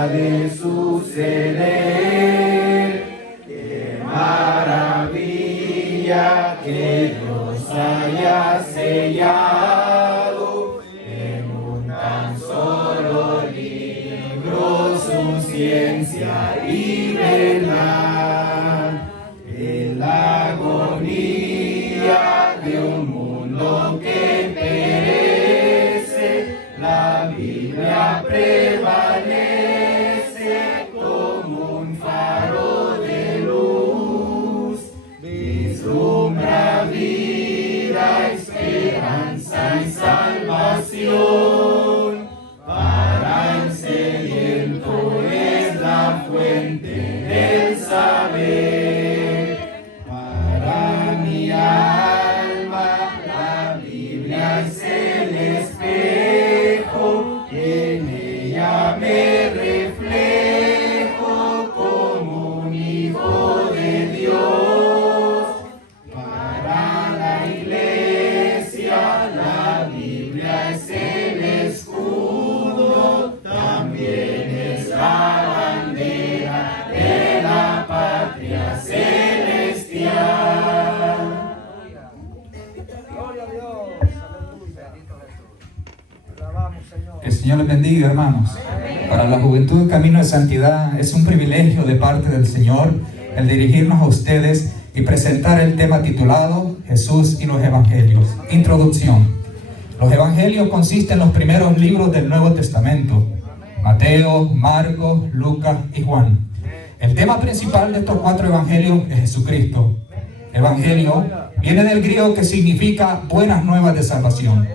ha de suceder. ¡Qué maravilla que Dios haya sellado en un tan solo libro su ciencia y verdad! En la agonía de un mundo que perece, la Biblia prevalece como un faro de luz. Vislumbra vida, esperanza y salvación. Para el sediento es la fuente del saber. Para mi alma la Biblia es el espejo, en ella me reflejo como un hijo de Dios. Para la iglesia la Biblia es el escudo, también es la bandera de la patria celestial. Gloria a Dios, aleluya. Alabamos, Señor. El Señor les bendiga, hermanos. Para la juventud Camino de Santidad es un privilegio de parte del Señor el dirigirnos a ustedes y presentar el tema titulado Jesús y los Evangelios. Introducción. Los Evangelios consisten en los primeros libros del Nuevo Testamento: Mateo, Marcos, Lucas y Juan. El tema principal de estos 4 evangelios es Jesucristo. Evangelio viene del griego que significa buenas nuevas de salvación.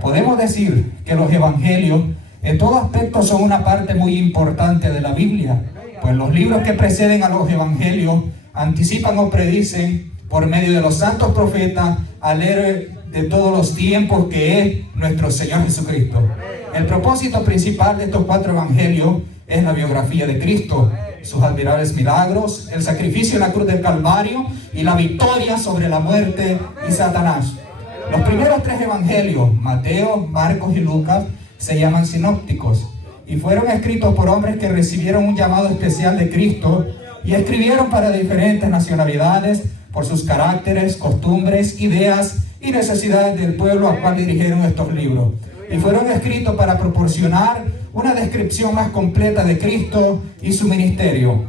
Podemos decir que los evangelios en todo aspecto son una parte muy importante de la Biblia, pues los libros que preceden a los evangelios anticipan o predicen por medio de los santos profetas al héroe de todos los tiempos, que es nuestro Señor Jesucristo. El propósito principal de estos 4 evangelios es la biografía de Cristo, sus admirables milagros, el sacrificio en la cruz del Calvario y la victoria sobre la muerte y Satanás. Los primeros 3 evangelios, Mateo, Marcos y Lucas, se llaman sinópticos y fueron escritos por hombres que recibieron un llamado especial de Cristo y escribieron para diferentes nacionalidades por sus caracteres, costumbres, ideas y necesidades del pueblo al cual dirigieron estos libros. Y fueron escritos para proporcionar una descripción más completa de Cristo y su ministerio.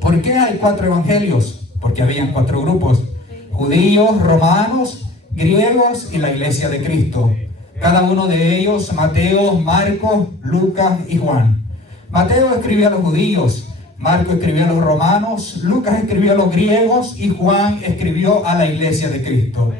¿Por qué hay 4 evangelios? Porque habían 4 grupos: judíos, romanos, griegos y la iglesia de Cristo. Cada uno de ellos, Mateo, Marcos, Lucas y Juan. Mateo escribió a los judíos, Marcos escribió a los romanos, Lucas escribió a los griegos y Juan escribió a la iglesia de Cristo.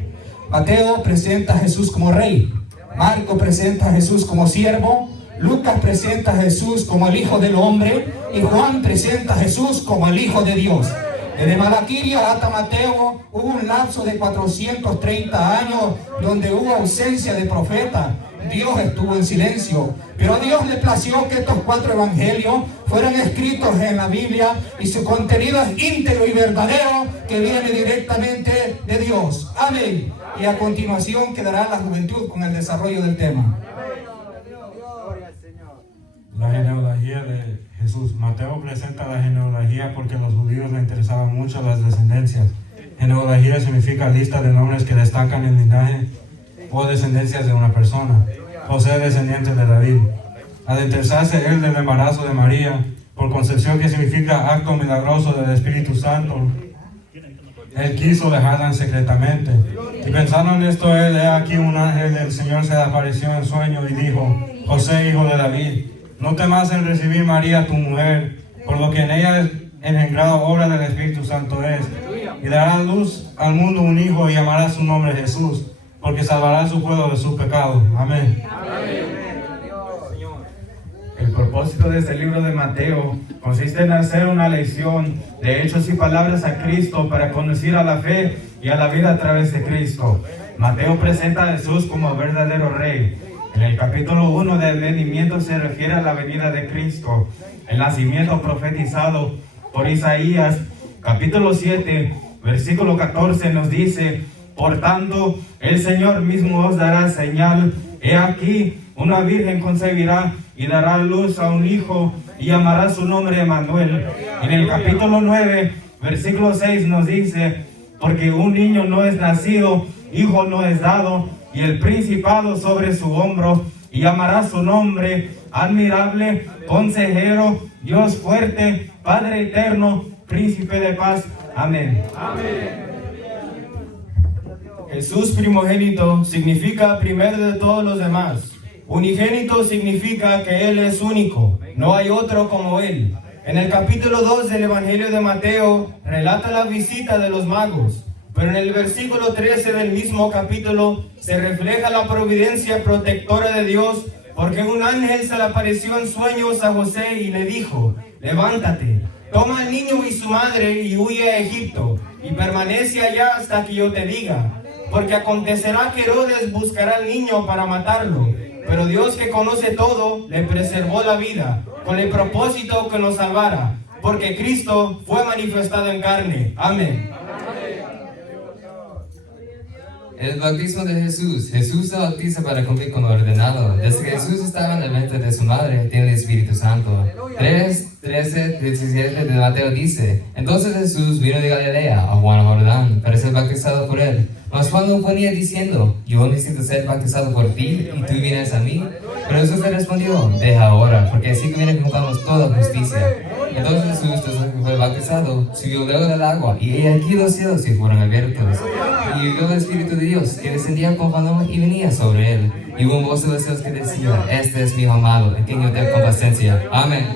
Mateo presenta a Jesús como rey, Marcos presenta a Jesús como siervo, Lucas presenta a Jesús como el Hijo del Hombre y Juan presenta a Jesús como el Hijo de Dios. Desde Malaquía hasta Mateo hubo un lapso de 430 años donde hubo ausencia de profeta. Dios estuvo en silencio, pero a Dios le plació que estos 4 evangelios fueran escritos en la Biblia y su contenido es íntegro y verdadero, que viene directamente de Dios. Amén. Y a continuación quedará la juventud con el desarrollo del tema. La genealogía de Jesús. Mateo presenta la genealogía porque a los judíos le interesaban mucho las descendencias. Genealogía significa lista de nombres que destacan el linaje o descendencias de una persona. José, descendiente de David. Al interesarse él del embarazo de María, por concepción, que significa acto milagroso del Espíritu Santo, él quiso dejarla secretamente. Y pensando en esto, él, he aquí un ángel del Señor se le apareció en sueño y dijo: José, hijo de David, no temas en recibir María tu mujer, por lo que en ella es engendrado obra del Espíritu Santo es, y dará luz al mundo un hijo y llamará su nombre Jesús, porque salvará a su pueblo de sus pecados. Amén. El propósito de este libro de Mateo consiste en hacer una lección de hechos y palabras a Cristo para conducir a la fe y a la vida a través de Cristo. Mateo presenta a Jesús como verdadero rey. En el capítulo 1 del advenimiento se refiere a la venida de Cristo, el nacimiento profetizado por Isaías. Capítulo 7, versículo 14 nos dice: por tanto, el Señor mismo os dará señal. He aquí, una virgen concebirá y dará luz a un hijo, y llamará su nombre Emmanuel. En el capítulo 9, versículo 6 nos dice, porque un niño no es nacido, hijo no es dado, y el principado sobre su hombro, y llamará su nombre admirable, consejero, Dios fuerte, Padre eterno, príncipe de paz. Amén. Jesús primogénito significa primero de todos los demás. Unigénito significa que Él es único, no hay otro como Él. En el capítulo 2 del Evangelio de Mateo relata la visita de los magos, pero en el versículo 13 del mismo capítulo se refleja la providencia protectora de Dios, porque un ángel se le apareció en sueños a José y le dijo, levántate, toma al niño y su madre y huye a Egipto, y permanece allá hasta que yo te diga. Porque acontecerá que Herodes buscará al niño para matarlo, pero Dios, que conoce todo, le preservó la vida, con el propósito que nos salvara, porque Cristo fue manifestado en carne. Amén. El bautismo de Jesús. Jesús se bautiza para cumplir con lo ordenado. Desde que Jesús estaba en el vientre de su madre, tiene el Espíritu Santo. 3:13-17 de Mateo dice, entonces Jesús vino de Galilea a Juan Jordán para ser bautizado por él. Mas Juan ponía diciendo, yo necesito ser bautizado por ti y tú vienes a mí. Pero Jesús le respondió, deja ahora, porque así que viene que cumplamos toda justicia. Entonces Jesús, después que fue bautizado, subió luego del agua, y aquí los cielos se fueron abiertos. Y vio el Espíritu de Dios, que descendía con paloma y venía sobre él. Y hubo un voz de los cielos que decía, este es mi Hijo amado, en quien yo tengo complacencia. Amén.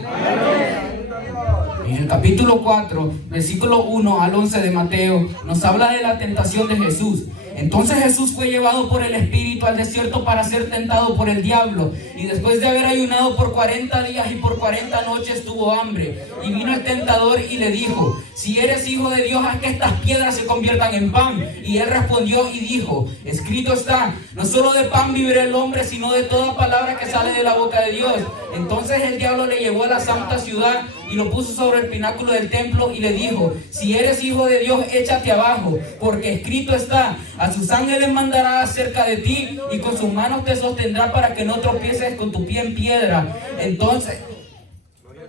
En el capítulo 4, versículo 1 al 11 de Mateo, nos habla de la tentación de Jesús. Entonces Jesús fue llevado por el Espíritu al desierto para ser tentado por el diablo. Y después de haber ayunado por 40 días y por 40 noches tuvo hambre. Y vino el tentador y le dijo, si eres hijo de Dios, haz que estas piedras se conviertan en pan. Y él respondió y dijo, escrito está, no solo de pan vivirá el hombre, sino de toda palabra que sale de la boca de Dios. Entonces el diablo le llevó a la santa ciudad y lo puso sobre el pináculo del templo y le dijo, si eres hijo de Dios, échate abajo, porque escrito está, a sus ángeles mandará acerca de ti y con sus manos te sostendrá para que no tropieces con tu pie en piedra. Entonces,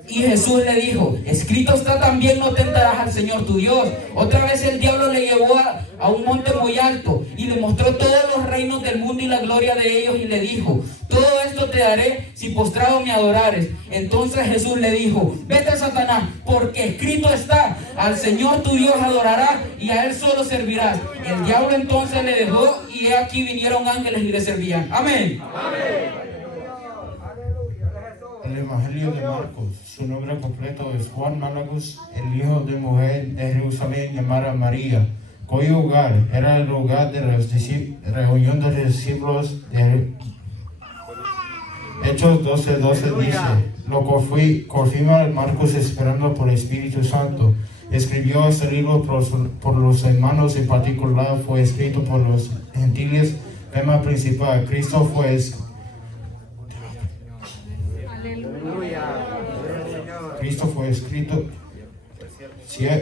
y Jesús le dijo, escrito está también, no tentarás al Señor tu Dios. Otra vez el diablo le llevó a un monte muy alto y le mostró todos los reinos del mundo y la gloria de ellos y le dijo, todo esto te daré si postrado me adorares. Entonces Jesús le dijo, vete, Satanás, porque escrito está, al Señor tu Dios adorarás y a él solo servirás. El diablo entonces le dejó y he aquí vinieron ángeles y le servían. Amén. El Evangelio de Marcos. Su nombre completo es Juan Malagus, el hijo de mujer de Jerusalén llamada María, cuyo hogar era el lugar de reunión de los discípulos de Hechos 12:12 dice, lo confirma Marcos esperando por el Espíritu Santo. Escribió este libro por los hermanos, en particular fue escrito por los gentiles. Tema principal, Cristo fue escrito,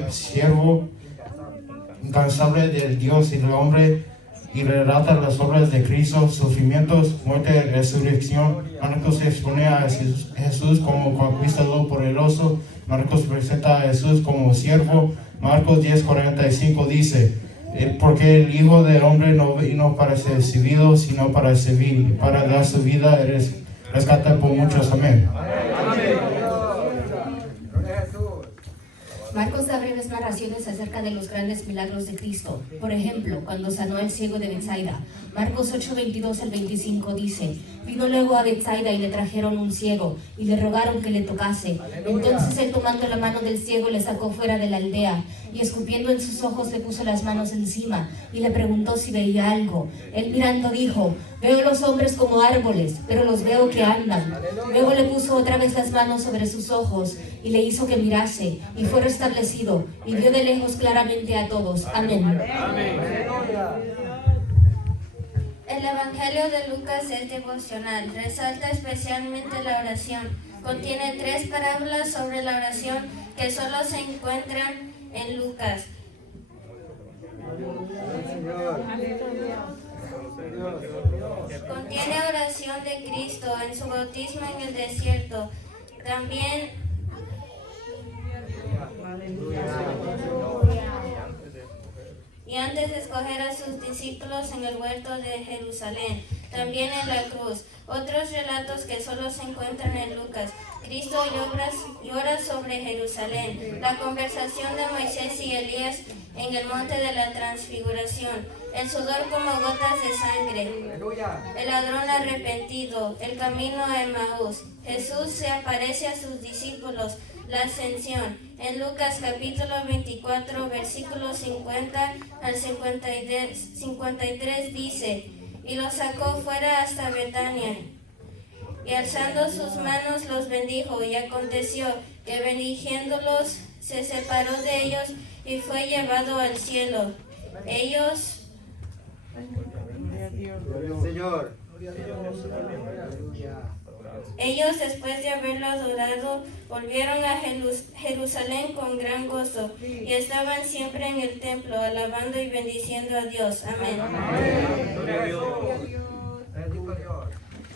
siervo incansable del Dios y del hombre, y relata las obras de Cristo, sufrimientos, muerte y resurrección. Marcos expone a Jesús como conquistador poderoso. Marcos presenta a Jesús como siervo. Marcos 10:45 dice, porque el Hijo del Hombre no vino para ser servido, sino para servir, para dar su vida, rescatar por muchos. Amén. Marcos da breves narraciones acerca de los grandes milagros de Cristo. Por ejemplo, cuando sanó al ciego de Betsaida. Marcos 8:22 al 25 dice, vino luego a Betsaida y le trajeron un ciego y le rogaron que le tocase. Entonces él, tomando la mano del ciego, le sacó fuera de la aldea y escupiendo en sus ojos le puso las manos encima y le preguntó si veía algo. Él mirando dijo, veo los hombres como árboles, pero los veo que andan. Luego le puso otra vez las manos sobre sus ojos y le hizo que mirase y fue restablecido y vio de lejos claramente a todos. Amén. El Evangelio de Lucas es devocional, resalta especialmente la oración. Contiene 3 parábolas sobre la oración que solo se encuentran en Lucas. Contiene oración de Cristo en su bautismo en el desierto, También y antes de escoger a sus discípulos en el huerto de Jerusalén, también en la cruz. Otros relatos que solo se encuentran en Lucas. Cristo llora sobre Jerusalén. La conversación de Moisés y Elías en el monte de la transfiguración. El sudor como gotas de sangre. El ladrón arrepentido. El camino a Emaús. Jesús se aparece a sus discípulos. La ascensión. En Lucas capítulo 24, versículo 50 al 53 dice: y los sacó fuera hasta Betania, y alzando sus manos los bendijo, y aconteció que bendiciéndolos se separó de ellos y fue llevado al cielo. Ellos después de haberlo adorado, volvieron a Jerusalén con gran gozo, y estaban siempre en el templo, alabando y bendiciendo a Dios. Amén.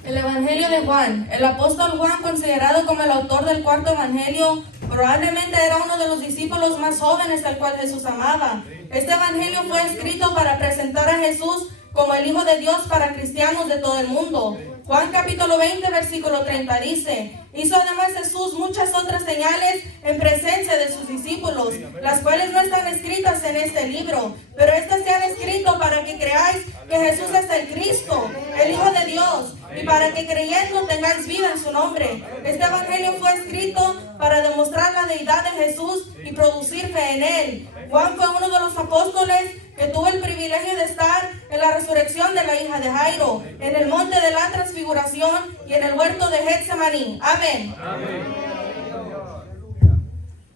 El Evangelio de Juan. El apóstol Juan, considerado como el autor del cuarto Evangelio, probablemente era uno de los discípulos más jóvenes al cual Jesús amaba. Este Evangelio fue escrito para presentar a Jesús como el Hijo de Dios para cristianos de todo el mundo. Juan capítulo 20, versículo 30 dice: hizo además Jesús muchas otras señales en presencia de sus discípulos, las cuales no están escritas en este libro, pero estas se han escrito para que creáis que Jesús es el Cristo, el Hijo de Dios, y para que creyendo tengáis vida en su nombre. Este evangelio fue escrito para demostrar la deidad de Jesús y producir fe en él. Juan fue uno de los apóstoles que tuvo el privilegio de estar en la resurrección de la hija de Jairo, en el monte de la transfiguración y en el huerto de Getsemaní. Amén.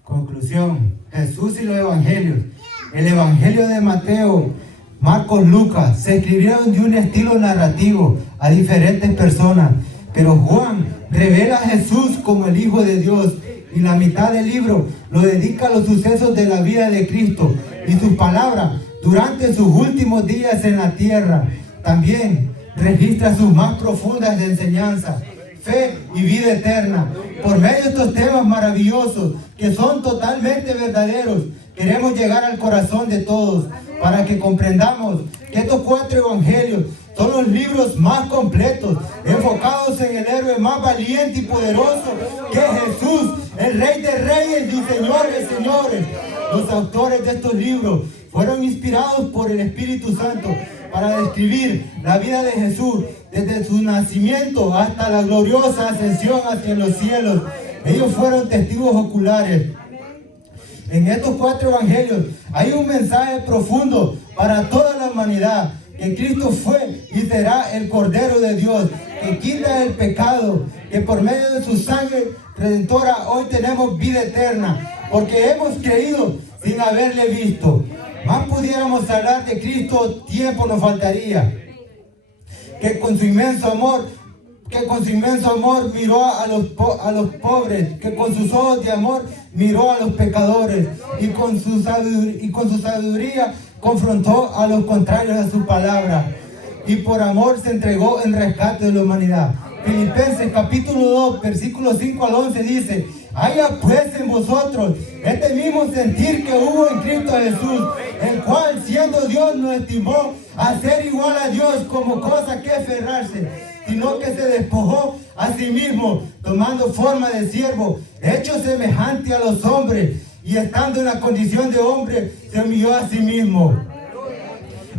Conclusión: Jesús y los evangelios. El evangelio de Mateo, Marcos, Lucas se escribieron de un estilo narrativo a diferentes personas, pero Juan revela a Jesús como el Hijo de Dios, y la mitad del libro lo dedica a los sucesos de la vida de Cristo y sus palabras durante sus últimos días en la tierra. También registra sus más profundas enseñanzas, fe y vida eterna. Por medio de estos temas maravillosos que son totalmente verdaderos, queremos llegar al corazón de todos para que comprendamos que estos 4 evangelios son los libros más completos, enfocados en el héroe más valiente y poderoso, que es Jesús, el Rey de Reyes y Señor de Señores. Los autores de estos libros fueron inspirados por el Espíritu Santo para describir la vida de Jesús desde su nacimiento hasta la gloriosa ascensión hacia los cielos. Ellos fueron testigos oculares. En estos 4 evangelios hay un mensaje profundo para toda la humanidad: que Cristo fue y será el Cordero de Dios, que quita el pecado, que por medio de su sangre redentora hoy tenemos vida eterna, porque hemos creído sin haberle visto. Más pudiéramos hablar de Cristo, tiempo nos faltaría. Que con su inmenso amor miró a los pobres, que con sus ojos de amor miró a los pecadores, y con su sabiduría confrontó a los contrarios a su palabra, y por amor se entregó en rescate de la humanidad. Filipenses capítulo 2, versículos 5 al 11 dice: haya pues en vosotros este mismo sentir que hubo en Cristo Jesús, el cual siendo Dios no estimó a ser igual a Dios como cosa que aferrarse, sino que se despojó a sí mismo, tomando forma de siervo, hecho semejante a los hombres, y estando en la condición de hombre, se humilló a sí mismo,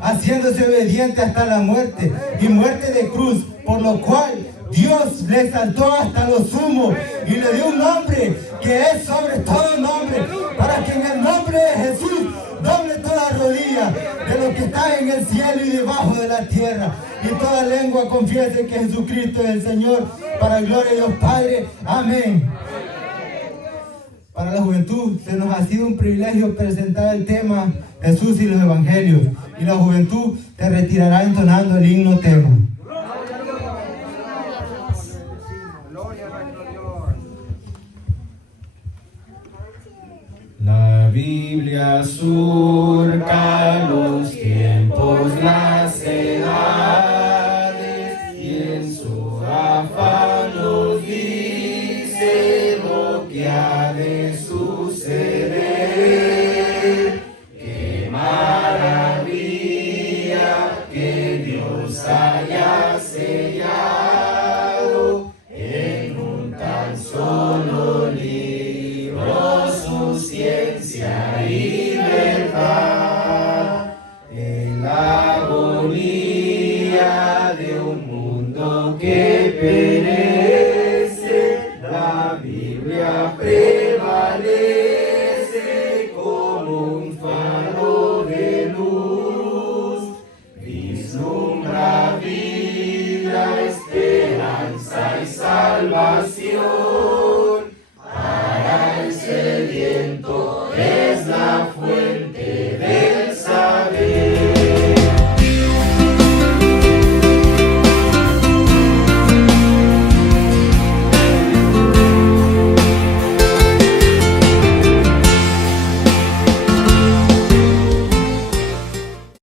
haciéndose obediente hasta la muerte, y muerte de cruz, por lo cual Dios le exaltó hasta lo sumo, y le dio un nombre que es sobre todo nombre, para que en el nombre de Jesús doble toda rodilla de lo que está en el cielo y debajo de la tierra, y toda lengua confiese que Jesucristo es el Señor, para gloria de Dios Padre. Amén. Para la juventud se nos ha sido un privilegio presentar el tema Jesús y los evangelios, y la juventud te retirará entonando el himno tema. La Biblia surca los tiempos, las edades, y en su afán nos dice: justicia y